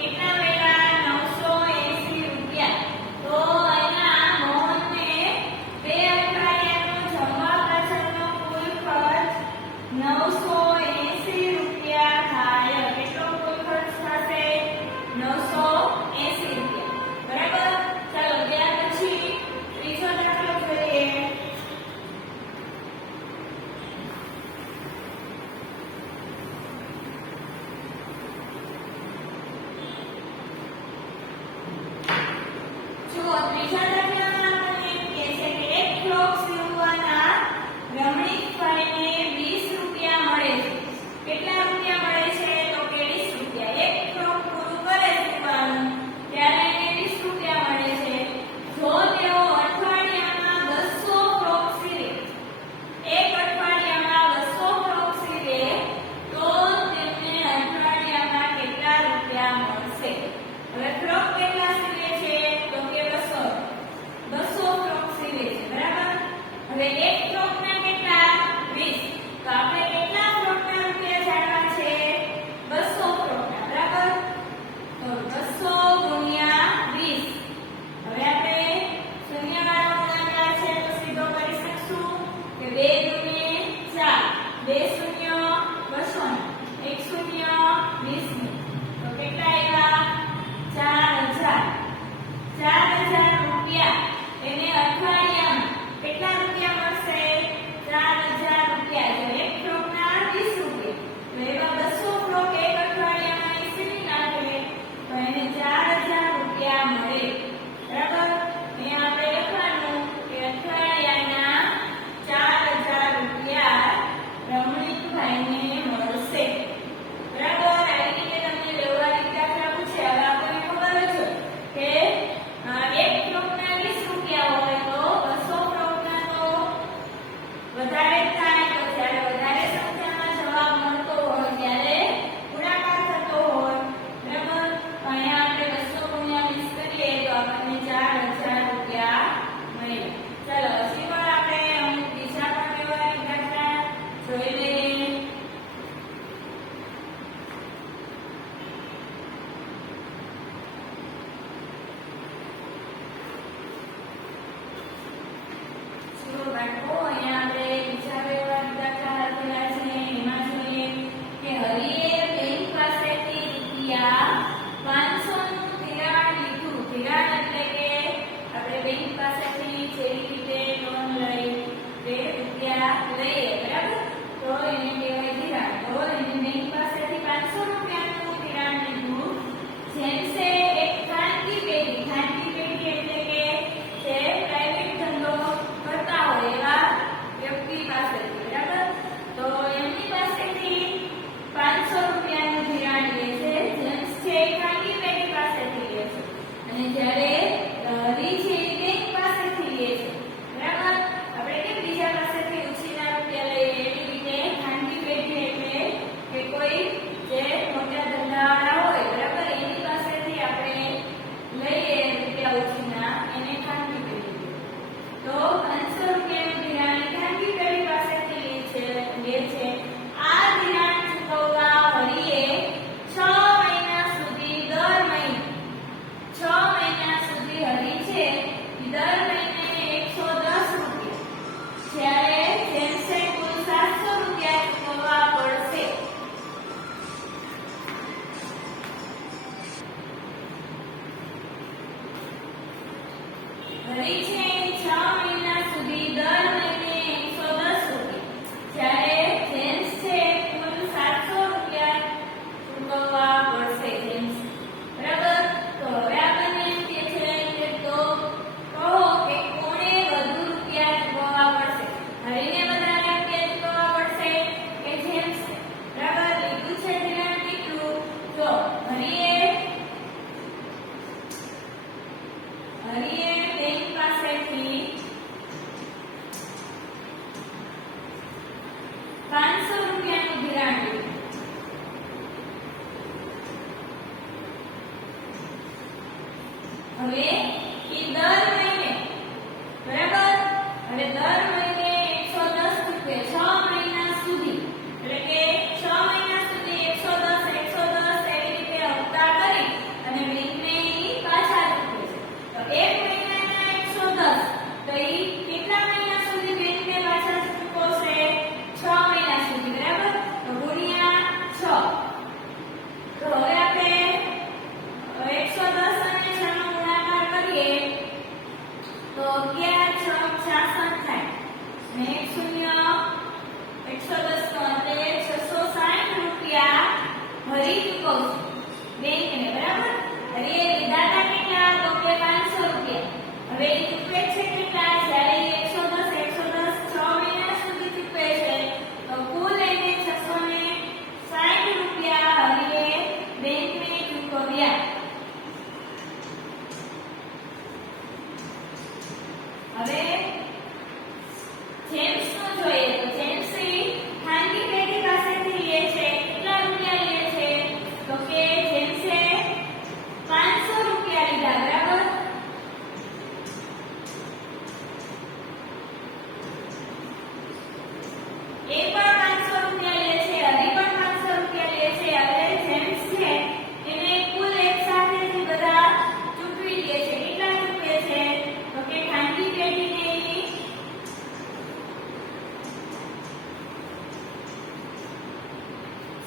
કેટલા વેલા 980 રૂપિયા. તો એના મોહનને 2 અઠવાડિયાનો જમવા પાછળનો કુલ ખર્ચ 980 રૂપિયા થાય. કેટલો કુલ ખર્ચ થશે? 980 રૂપિયા. બરાબર. ચાલો ત્યાર પછી ત્રીજો દાખલો જોઈએ. ત્રીજા દાખલામાં આપણને એમ કહે છે કે એક ફ્રોક સીવવાના રમણીકભાઈને 20 રૂપિયા મળે છે. કેટલા રૂપિયા મળે છે? તો કે 20 રૂપિયા. એક ફ્રોક પૂરું કરે સીવવાનું ત્યારે એને 20 રૂપિયા મળે છે. જો તેઓ અઠવાડિયામાં 200 ફ્રોક સીવે, એક અઠવાડિયામાં 200 ફ્રોક સીવે તો તેમને અઠવાડિયામાં કેટલા રૂપિયા મળશે? હવે ફ્રોક કેટલા સીવે છે? તો કે 200 ફ્રોક સીવે છે. બરાબર. હવે એક ફ્રોકના કેટલા? 20. તો આપણે કેટલા ફ્રોકના રૂપિયા જાણવા છે? 200 ફ્રોકના. બરાબર. તો 200 ગુણ્યા 20. હવે આપણે શૂન્યવાળો ગુણાકાર છે તો સીધો કરી શકશું કે 2 ગુણ્યા 4. 2 શૂન્ય 200. 1 શૂન્ય 20. તો કેટલા આવ્યા? 4000 રૂપિયા. એને અઠવાડિયામાં કેટલા રૂપિયા મળશે? 4000 રૂપિયા. જો એક ફ્રોકના 20 રૂપિયા તો એવા 200 ફ્રોક એક અઠવાડિયામાં સીવી નાખે તો એને 4000 રૂપિયા મળે. બરાબર. અહીંયા આપણે લખવાનું કે અઠવાડિયાના 4000 રૂપિયા રમણીકભાઈને મળશે. બરાબર. આવી રીતે તમને વ્યવહારિક દાખલા પૂછે. હવે આપણને ખબર જ કે એક ફ્રોકના 20 રૂપિયા હોય તો 200 ફ્રોકના તો વધારે થાય. તો જ્યારે વધારે સંખ્યામાં જવાબ મળતો હોય ત્યારે ગુણાકાર થતો હોય. બરાબર. તો અહીંયા આપણે 200 ગુણ્યા 20 કરીએ તો આપણને 4000 રૂપિયા મળે. ચાલો હજી પણ આપણે અમુક બીજા પણ વ્યવહારિક દાખલા જોઈ લઈએ. બાળકો અહીંયા આપણે બીજા વ્યવહારિક દાખલા આપેલા છે. એમાં જોઈએ કે હરિએ બેંક પાસેથી રૂપિયા 500 નું ધિરાણ લીધું. ધિરાણ એટલે કે આપણે બેંક પાસેથી જેવી રીતે લોન લઈ તે રૂપિયા લઈએ. બરાબર. તો એને કહેવાય ધિરાણ. તો એને બેંક પાસેથી 500 રૂપિયાનું ધિરાણ લીધું. જેમસે એક ખાનગી પેઢી એટલે કે જે પ્રાઇવેટ ધંધો કરતા હોય એવા વ્યક્તિ પાસેથી. બરાબર. તો એમની પાસેથી 500 રૂપિયાનું ધિરાણ લે છે. જેમ્સ છે એ ખાનગી પેઢી પાસેથી લે છે અને જ્યારે હરી છે એ બેંક પાસેથી લે છે. બરાબર. આપણે કેમ બીજા પાસેથી ઉછીના રૂપિયા લઈએ એવી રીતે ખાનગી પેઢી એટલે કે કોઈ જે મોટા ધંધાવાળા હોય. બરાબર. એની પાસેથી આપણે લઈએ રૂપિયા ઉછીના એને ખાનગી પેઢી. તો 500 રૂપિયાનું ધિરાણ ખાનગી પેઢી પાસેથી લે છે. આ ધિરાણ ચૂકવવા હરિએ 6 મહિના સુધી દર મહિને 6 મહિના સુધી હરી છે દર મહિને 110 રૂપિયા. જ્યારે જેમ્સે કુલ 700 રૂપિયા ચૂકવવા પડશે. હરી છે 6 મહિના સુધી દર મહિને 110 રૂપિયા. જ્યારે જેમ્સ છે કુલ 700 રૂપિયા ચૂકવવા પડશે. જેમ્સ. બરાબર. તો હવે આપણને એમ કહે છે કે તો કહો કે કોણે વધુ રૂપિયા ચૂકવવા પડશે? હરીને વધારે રૂપિયા ચૂકવવા પડશે કે જેમ્સ? બરાબર. લીધું છે ધિરાણ કેટલું? તો હરીએ બેંક પાસેથી 500 રૂપિયાનું ધિરાણ લીધું. હવે એ દર મહિને. બરાબર. હવે દર મહિને 110 રૂપિયા 6 મહિના સુધી એટલે કે 6 મહિના સુધી 110 એવી રીતે હપ્તા કરી હરી ચૂકવશે બેંકને, બરાબર. હરીએ લીધા હતા કેટલા? તો કે 500 રૂપિયા. હવે એ ચૂકવે છે કેટલા? જ્યારે 110 6 મહિના સુધી ચૂકવે છે તો કુલ એને 660 રૂપિયા હરીએ બેંકને ચૂકવ્યા. હવે જેમ્સનું જોઈએ તો જેમ્સી ખાનગી પેઢી પાસેથી લે છે કેટલા રૂપિયા લે છે? તો કે જેમ્સે 500 રૂપિયા લીધા, બરાબર. એ પણ 500 રૂપિયા લે છે, હરી પણ 500 રૂપિયા લે છે. હવે જેમ્સ છે એને કુલ એક સાથે જ બધા ચૂકવી દે છે. કેટલા ચૂકવે છે? તો કે ખાનગી પેઢીને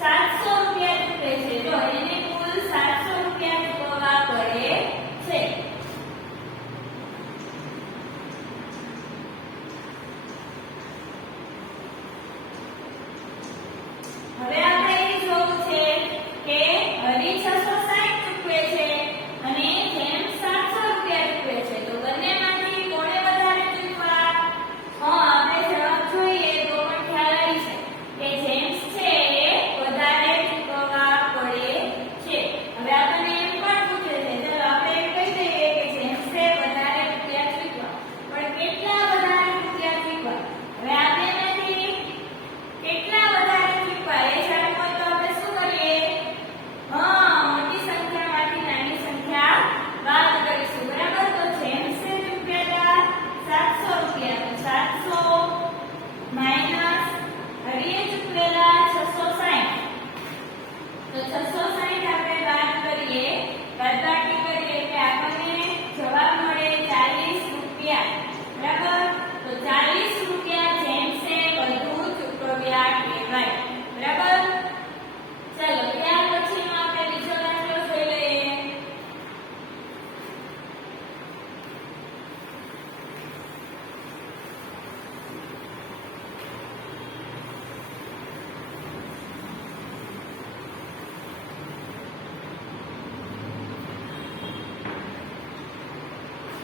700 રૂપિયા ચૂકવે છે. જો એને કુલ 700 રૂપિયા ચૂકવવા પડે છે. હવે આપણે એ જોવું છે કે હરી 660 ચૂકવે છે અને જેમ્સ 700 રૂપિયા ચૂકવે છે. તો બંનેમાંથી કોણે વધારે ચૂકવા? આપણે જવાબ જોઈએ તો પણ ખ્યાલ આવી છે કે જેમ્સ છે એ વધારે ચૂકવવા પડે છે. હવે આપણને એમ પણ પૂછે છે, ચાલો આપણે એમ કહી દઈએ કે જેમ્સે વધારે રૂપિયા ચૂકવા, પણ કેટલા વધારે રૂપિયા ચૂકવા? હવે આપણે એમાંથી કેટલા વધારે ચૂકવા એ જાણવું હોય તો આપણે શું કરીએ? મોટી સંખ્યામાંથી નાની સંખ્યા બાદ કરીશું, બરાબર. તો જેમ્સે ચૂકવ્યા 700 રૂપિયા, તો 700 માઈનસ હરીએ ચૂકવેલા 660, તો 660 આપણે બાદ કરીએ, બાદબાકી કરીએ એટલે આપણને જવાબ મળે 40 રૂપિયા, બરાબર. તો 40 રૂપિયા જેમ્સે વધુ ચૂકવ્યા કહેવાય, બરાબર. ચાલો ત્યાર પછીનો આપણે બીજો દાખલો જોઈ લઈએ.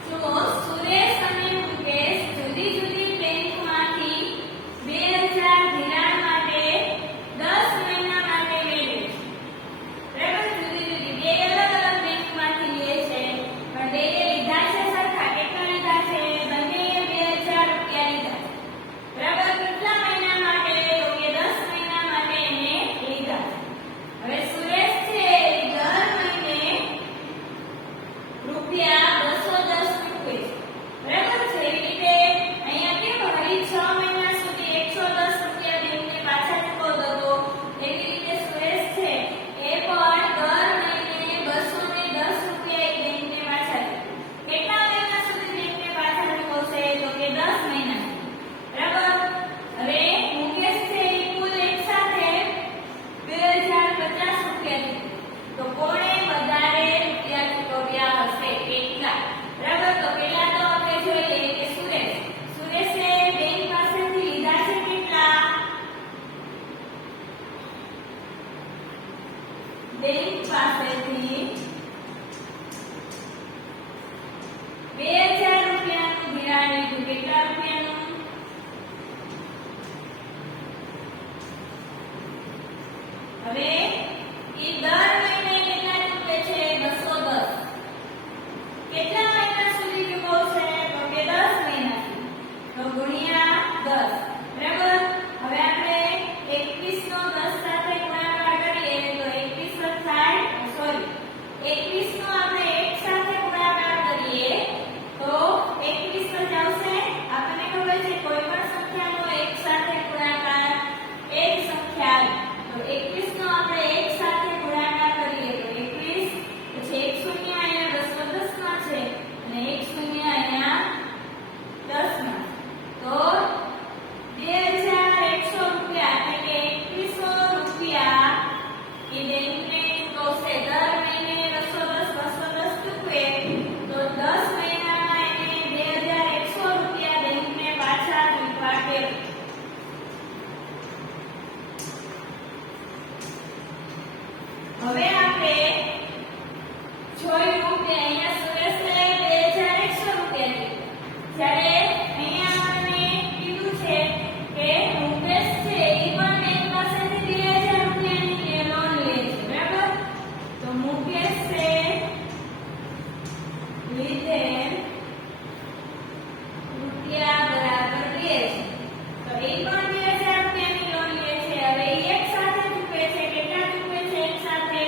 જુઓ, સુરેશ અને મુકેશ જુદી જુદી બેંકમાંથી 2000 ધિરાણ માટે 10 મહિના માટે મેળવે છે, બરાબર. જુદી જુદી બે અલગ અલગ બેંકમાંથી લે છે, પણ બે લીધા છે સરખા. કેટલા લીધા છે? બંને 2000 રૂપિયા લીધા છે, બરાબર. કેટલા મહિના માટે? તો કે 10 મહિના માટે એને લીધા છે. હવે સુરેશ છે દર મહિને રૂપિયા 210 ચૂકવે છે, બરાબર. જેવી રીતે અહીંયા કેમ હરી 6 મહિના સુધી 110 રૂપિયા બેંકને પાછા ચૂકવતો હતો, એવી રીતે સુરેશ છે એ પણ દર મહિને 210 રૂપિયા એક બેંકને પાછા ચૂકવે. કેટલા મહિના સુધી બેંકને પાછા ચૂકવશે? તો કે 10 મહિના, બરાબર. હવે મુકેશ છે એ કુલ એક સાથે 2050 રૂપિયા ચૂકવે. તો કોણે વધારે રૂપિયા ચૂકવ્યા હશે? કેટલા? બરાબર. તો પહેલા તો આપણે જોઈએ કે સુરેશે બેંક પાસેથી લીધા છે કેટલા? બેંક પાસેથી 2000 રૂપિયાનું ધિરાણ લીધું. કેટલા રૂપિયાનું? હવે ઈ દર મહિને કેટલા ચૂકવે છે? 210. કેટલા મહિના સુધી ચૂકવશે? તો કે 10 મહિના સુધી. તો ગુણ્યા 10, બરાબર. હવે આપણે 21 નો 10 સાથે ગુણાકાર કરીએ તો 21 નો આપણે 1 સાથે ગુણાકાર કરીએ તો 21 જ આવશે. આપણને ખબર છે કોઈ પણ સંખ્યાનો 1 સાથે ગુણાકાર એક સંખ્યા આવે. તો 21 નો આપણે 1 સાથે ગુણાકાર હવે આપણે જોયું કે અહીંયા સુરેશે 2100 રૂપિયા જ્યારે અહીંયા આપણને કીધું છે કે મુકેશ છે એ પણ બેંક પાસેથી 2000 રૂપિયાની લોન લે છે બરાબર તો મુકેશ છે લીધે રૂપિયા બરાબર 2 છે તો એ પણ 2000 રૂપિયાની લોન લે છે હવે એક સાથે ચૂકવે છે કેટલા ચૂકવે છે એક સાથે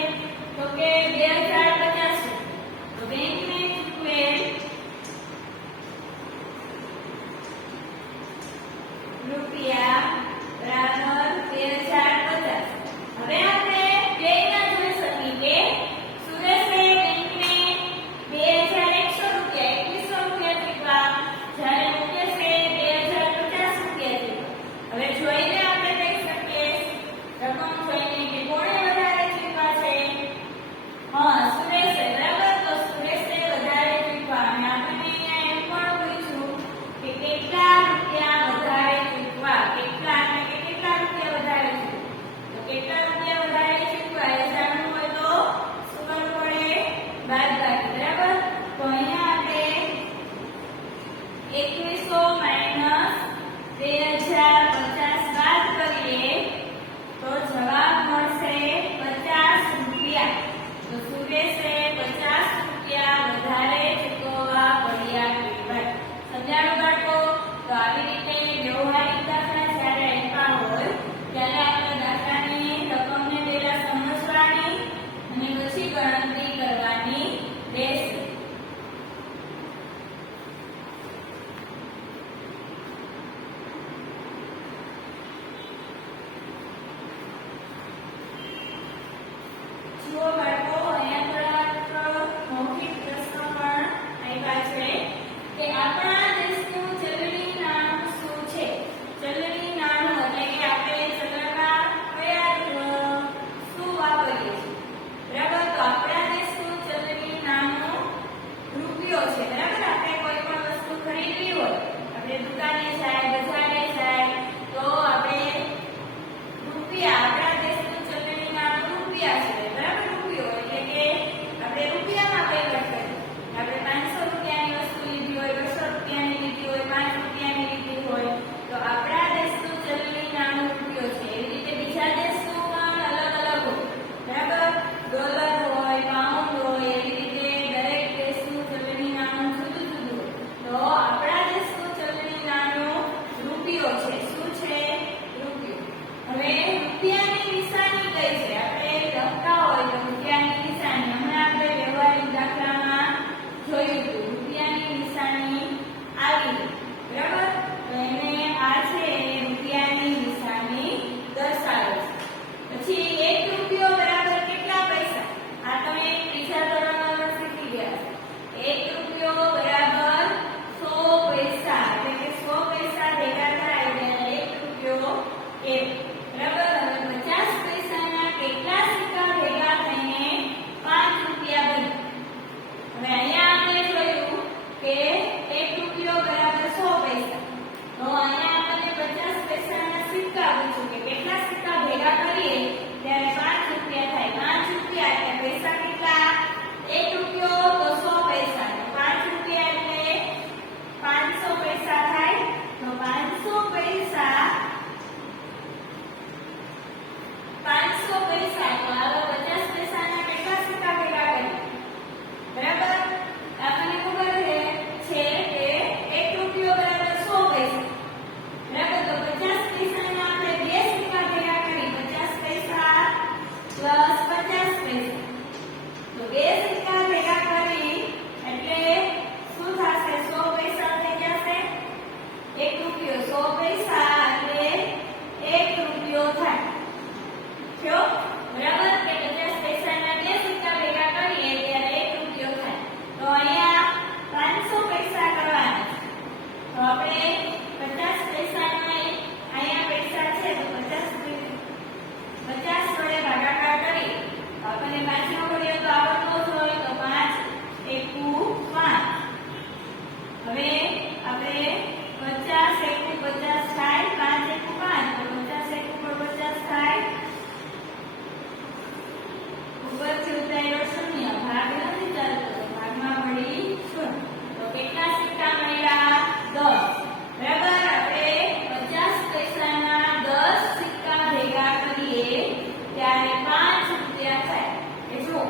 ત્યારે 5 રૂપિયા થાય. એ જુઓ,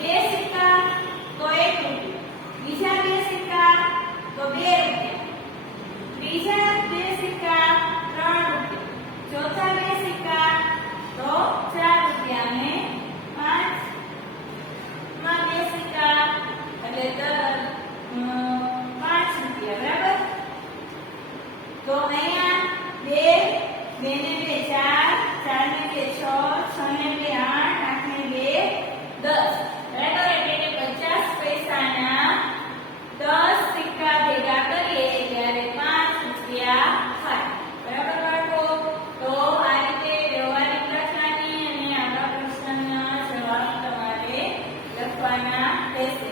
2 સિક્કા તો 1 રૂપિયો, બીજા 2 સિક્કા તો 2 રૂપિયા, ત્રીજા 2 સિક્કા 3 રૂપિયા, ચોથા 2 સિક્કા તો 4 રૂપિયા અને 5 માં 2 સિક્કા એટલે 5 રૂપિયા. બરાબર? તો અહીંયા 2 2 ને 2 4, 4 ને 2 6, 6 ને 2 8, 8 ને 2 10. બરાબર? એટલે કે 50 પૈસાના 10 સિક્કા ભેગા કરીએ ત્યારે 5 રૂપિયા થાય. બરાબર બાળકો? તો આ રીતે વ્યવહારિક દાખલાની અને આપણા પ્રશ્નના જવાબ તમારે લખવાના રહેશે.